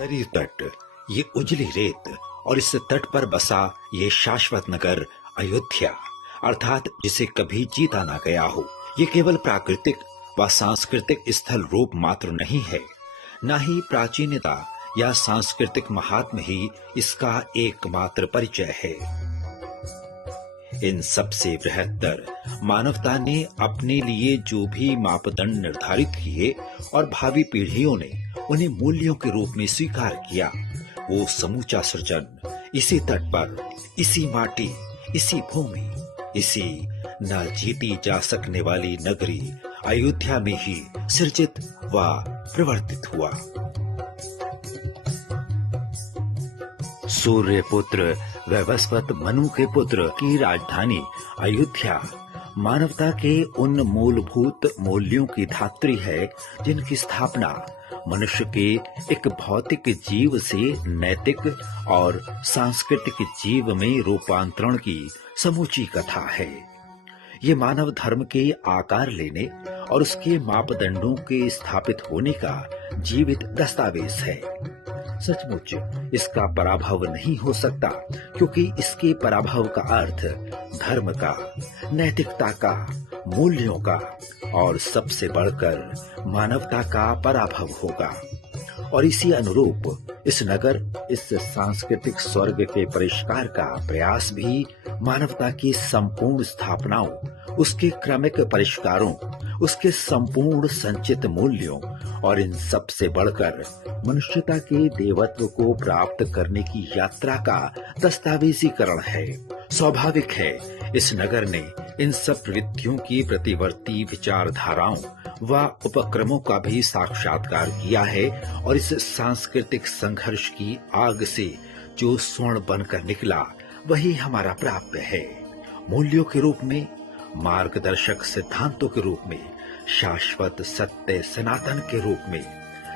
सरयू तट, ये उजली रेत और इस तट पर बसा ये शाश्वत नगर अयोध्या, अर्थात जिसे कभी जीता ना गया हो, ये केवल प्राकृतिक व सांस्कृतिक स्थल रूप मात्र नहीं है, न ही प्राचीनता या सांस्कृतिक महात्म्य ही इसका एकमात्र परिचय है। इन सबसे बृहत्तर मानवता ने अपने लिए जो भी मापदंड निर्धारित किए और भावी पीढ़ियों ने उन्हें मूल्यों के रूप में स्वीकार किया, वो समूचा सृजन इसी तट पर, इसी माटी, इसी भूमि, इसी न जीती जा सकने वाली नगरी अयोध्या में ही सृजित व प्रवर्तित हुआ। सूर्य पुत्र वैवस्वत मनु के पुत्र की राजधानी अयोध्या मानवता के उन मूलभूत मूल्यों की धात्री है जिनकी स्थापना मनुष्य के एक भौतिक जीव से नैतिक और सांस्कृतिक जीव में रूपांतरण की समूची कथा है। ये मानव धर्म के आकार लेने और उसके मापदंडों के स्थापित होने का जीवित दस्तावेज है। सचमुच इसका पराभव नहीं हो सकता, क्योंकि इसके पराभव का अर्थ धर्म का, नैतिकता का, मूल्यों का और सबसे बढ़कर मानवता का पराभव होगा। और इसी अनुरूप इस नगर, इस सांस्कृतिक स्वर्ग के परिष्कार का प्रयास भी मानवता की संपूर्ण स्थापनाओं, उसके क्रमिक परिष्कारों, उसके संपूर्ण संचित मूल्यों और इन सब से बढ़कर मनुष्यता के देवत्व को प्राप्त करने की यात्रा का दस्तावेजीकरण है। स्वाभाविक है इस नगर ने इन सब प्रवृत्तियों की प्रतिवर्ती विचारधाराओं व उपक्रमों का भी साक्षात्कार किया है और इस सांस्कृतिक संघर्ष की आग से जो स्वर्ण बनकर निकला वही हमारा प्राप्य है। मूल्यों के रूप में, मार्गदर्शक सिद्धांतों के रूप में, शाश्वत सत्य सनातन के रूप में,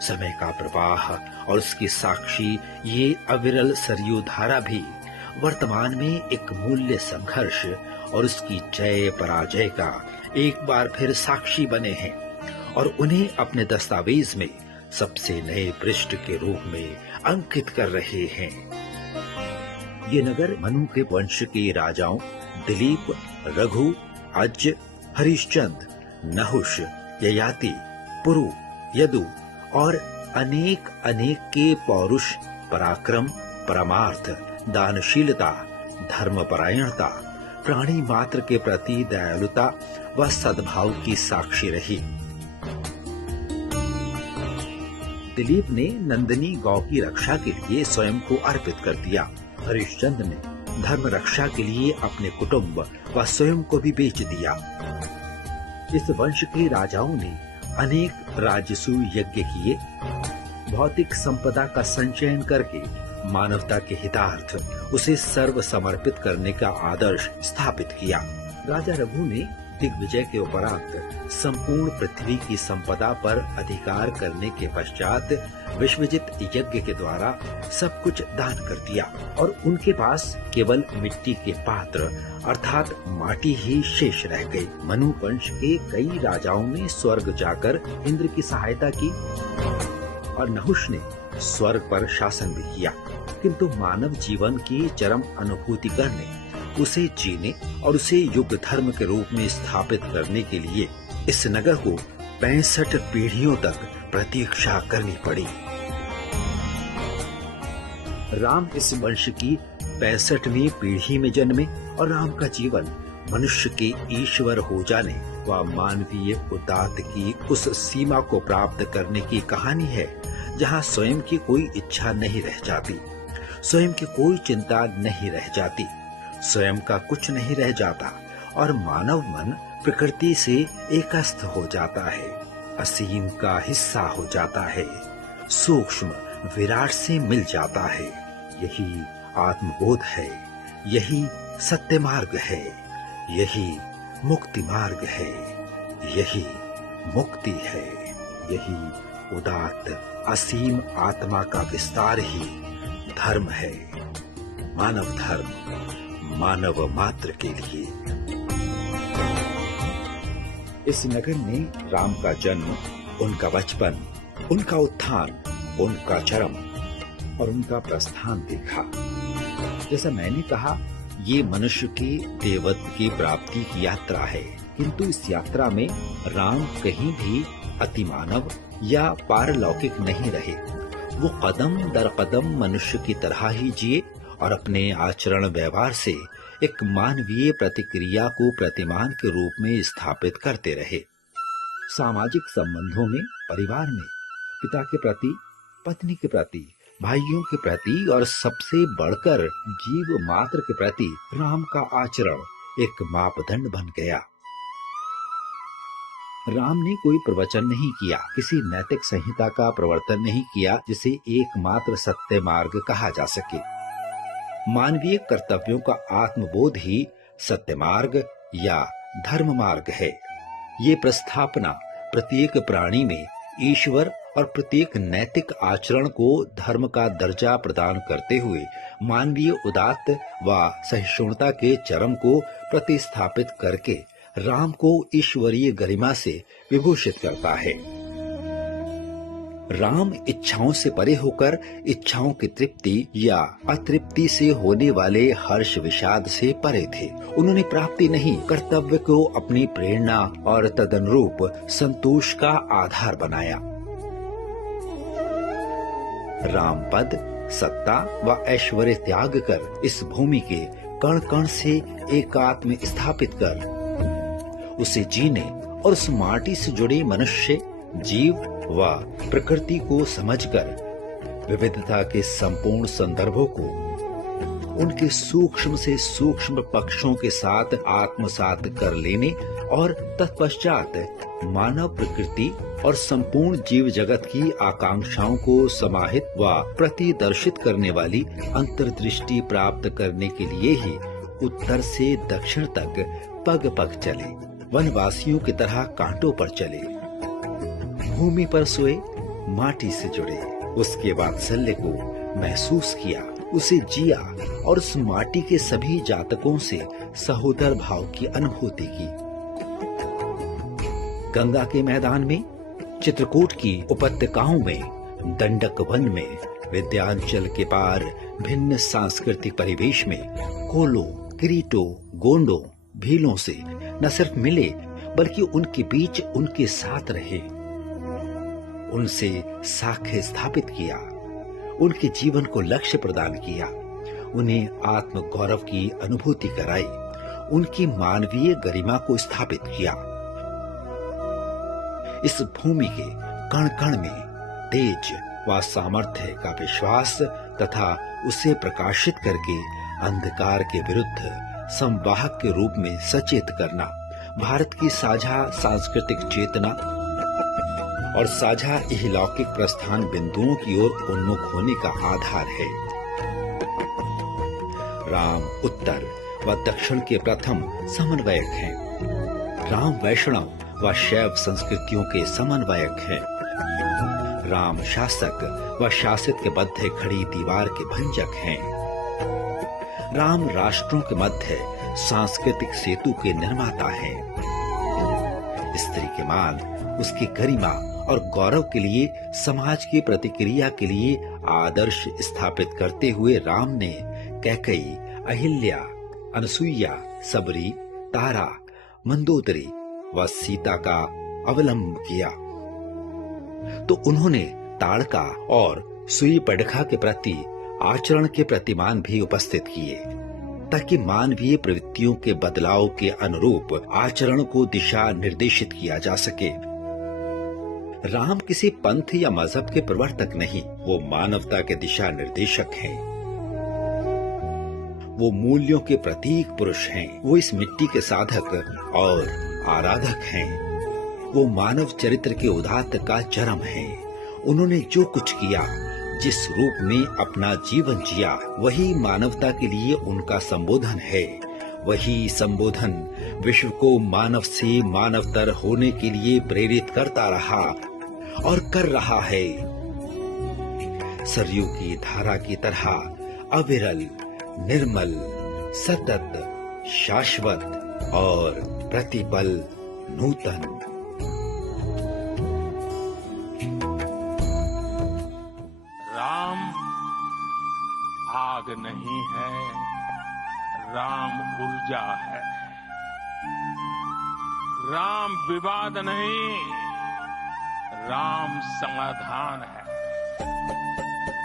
समय का प्रवाह और उसकी साक्षी ये अविरल सरयू धारा भी वर्तमान में एक मूल्य संघर्ष और उसकी जय पराजय का एक बार फिर साक्षी बने हैं और उन्हें अपने दस्तावेज में सबसे नए पृष्ठ के रूप में अंकित कर रहे हैं। ये नगर मनु के वंश के राजाओं दिलीप, रघु, अज, हरिश्चंद्र, नहुष, ययाति, पुरु, यदु और अनेक अनेक के पौरुष, पराक्रम, परमार्थ, दानशीलता, धर्मपरायणता, प्राणी मात्र के प्रति दयालुता व सद्भाव की साक्षी रही। दिलीप ने नंदिनी गौ की रक्षा के लिए स्वयं को अर्पित कर दिया। हरिश्चंद्र ने धर्म रक्षा के लिए अपने कुटुंब व स्वयं को भी बेच दिया। इस वंश के राजाओं ने अनेक राजसूय यज्ञ किए, भौतिक संपदा का संचयन करके मानवता के हितार्थ उसे सर्व समर्पित करने का आदर्श स्थापित किया। राजा रघु ने दिग्विजय के उपरांत संपूर्ण पृथ्वी की संपदा पर अधिकार करने के पश्चात विश्वजित यज्ञ के द्वारा सब कुछ दान कर दिया और उनके पास केवल मिट्टी के पात्र अर्थात माटी ही शेष रह गई। मनु वंश के कई राजाओं ने स्वर्ग जाकर इंद्र की सहायता की और नहुष ने स्वर्ग पर शासन भी किया, किंतु मानव जीवन की चरम अनुभूति करने, उसे जीने और उसे युग धर्म के रूप में स्थापित करने के लिए इस नगर को 65 पीढ़ियों तक प्रतीक्षा करनी पड़ी। राम इस वंश की 65वीं पीढ़ी में जन्मे और राम का जीवन मनुष्य के ईश्वर हो जाने व मानवीय उदात्त की उस सीमा को प्राप्त करने की कहानी है जहाँ स्वयं की कोई इच्छा नहीं रह जाती, स्वयं की कोई चिंता नहीं रह जाती, स्वयं का कुछ नहीं रह जाता और मानव मन प्रकृति से एकस्थ हो जाता है, असीम का हिस्सा हो जाता है, सूक्ष्म विराट से मिल जाता है। यही आत्मबोध है, यही सत्य मार्ग है, यही मुक्ति मार्ग है, यही मुक्ति है, यही उदात्त असीम आत्मा का विस्तार ही धर्म है। मानव धर्म मानव मात्र के लिए। इस नगर में राम का जन्म, उनका बचपन, उनका उत्थान, उनका चरम और उनका प्रस्थान देखा। जैसा मैंने कहा, ये मनुष्य की देवत्व की प्राप्ति की यात्रा है, किंतु इस यात्रा में राम कहीं भी अतिमानव या पारलौकिक नहीं रहे। वो कदम दर कदम मनुष्य की तरह ही जिए और अपने आचरण व्यवहार से एक मानवीय प्रतिक्रिया को प्रतिमान के रूप में स्थापित करते रहे। सामाजिक संबंधों में, परिवार में, पिता के प्रति, पत्नी के प्रति, भाइयों के प्रति और सबसे बढ़कर जीव मात्र के प्रति राम का आचरण एक मापदंड बन गया। राम ने कोई प्रवचन नहीं किया, किसी नैतिक संहिता का प्रवर्तन नहीं किया जिसे एकमात्र सत्य मार्ग कहा जा सके। मानवीय कर्तव्यों का आत्मबोध ही सत्य मार्ग या धर्म मार्ग है। ये प्रस्थापना प्रत्येक प्राणी में ईश्वर और प्रत्येक नैतिक आचरण को धर्म का दर्जा प्रदान करते हुए मानवीय उदात्त व सहिष्णुता के चरम को प्रतिस्थापित करके राम को ईश्वरीय गरिमा से विभूषित करता है। राम इच्छाओं से परे होकर इच्छाओं की तृप्ति या अतृप्ति से होने वाले हर्ष विषाद से परे थे। उन्होंने प्राप्ति नहीं, कर्तव्य को अपनी प्रेरणा और तदनुरूप संतोष का आधार बनाया। राम पद, सत्ता व ऐश्वर्य त्याग कर इस भूमि के कण कण से एकात्म स्थापित कर उसे जीने और उस माटी से जुड़े मनुष्य, जीव व प्रकृति को समझकर विविधता के संपूर्ण संदर्भों को उनके सूक्ष्म से सूक्ष्म पक्षों के साथ आत्मसात कर लेने और तत्पश्चात मानव प्रकृति और संपूर्ण जीव जगत की आकांक्षाओं को समाहित व प्रतिदर्शित करने वाली अंतर्दृष्टि प्राप्त करने के लिए ही उत्तर से दक्षिण तक पग पग चले, वनवासियों की तरह कांटों पर चले, भूमि पर सोए, माटी से जुड़े, उसके वात्सल्य को महसूस किया, उसे जिया और उस माटी के सभी जातकों से सहोदर भाव की अनुभूति की। गंगा के मैदान में, चित्रकूट की उपत्यकाओं में, दंडक वन में, विंध्याचल के पार भिन्न सांस्कृतिक परिवेश में कोलों, किरीटों, गोंडों, भीलों से न सिर्फ मिले बल्कि उनके बीच उनके साथ रहे, उनसे साक्ष्य स्थापित किया, उनके जीवन को लक्ष्य प्रदान किया, उन्हें आत्म गौरव की अनुभूति कराई, उनकी मानवीय गरिमा को स्थापित किया। इस भूमि के कण कण में तेज व सामर्थ्य का विश्वास तथा उसे प्रकाशित करके अंधकार के विरुद्ध संवाहक के रूप में सचेत करना भारत की साझा सांस्कृतिक चेतना और साझा इहलौकिक प्रस्थान बिंदुओं की ओर उन्मुख होने का आधार है। राम उत्तर व दक्षिण के प्रथम समन्वयक हैं। राम वैष्णव व शैव संस्कृतियों के समन्वयक हैं। राम शासक व शासित के मध्य खड़ी दीवार के भंजक हैं। राम राष्ट्रों के मध्य सांस्कृतिक सेतु के निर्माता हैं। स्त्री के मान, उसकी गरिमा और गौरव के लिए, समाज की प्रतिक्रिया के लिए आदर्श स्थापित करते हुए राम ने कैकेयी, अहिल्या, अनसुईया, सबरी, तारा, मंदोदरी व सीता का अवलंब किया। तो उन्होंने ताड़का और सुई पड़खा के प्रति आचरण के प्रतिमान भी उपस्थित किए ताकि मानवीय प्रवृत्तियों के बदलाव के अनुरूप आचरण को दिशा निर्देशित किया जा सके। राम किसी पंथ या मजहब के प्रवर्तक नहीं, वो मानवता के दिशा निर्देशक हैं। वो मूल्यों के प्रतीक पुरुष हैं। वो इस मिट्टी के साधक और आराधक हैं। वो मानव चरित्र के उदात्त का चरम है। उन्होंने जो कुछ किया, जिस रूप में अपना जीवन जिया, वही मानवता के लिए उनका संबोधन है। वही संबोधन विश्व को मानव से मानवतर होने के लिए प्रेरित करता रहा और कर रहा है। सरयू की धारा की तरह अविरल, निर्मल, सतत, शाश्वत और प्रतिपल नूतन। राम आग नहीं है, राम ऊर्जा है। राम विवाद नहीं, राम समाधान है।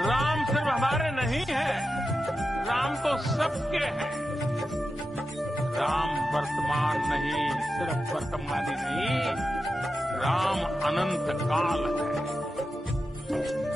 राम सिर्फ हमारे नहीं है, राम तो सबके हैं। राम वर्तमान नहीं, सिर्फ वर्तमानी नहीं, राम अनंत काल है।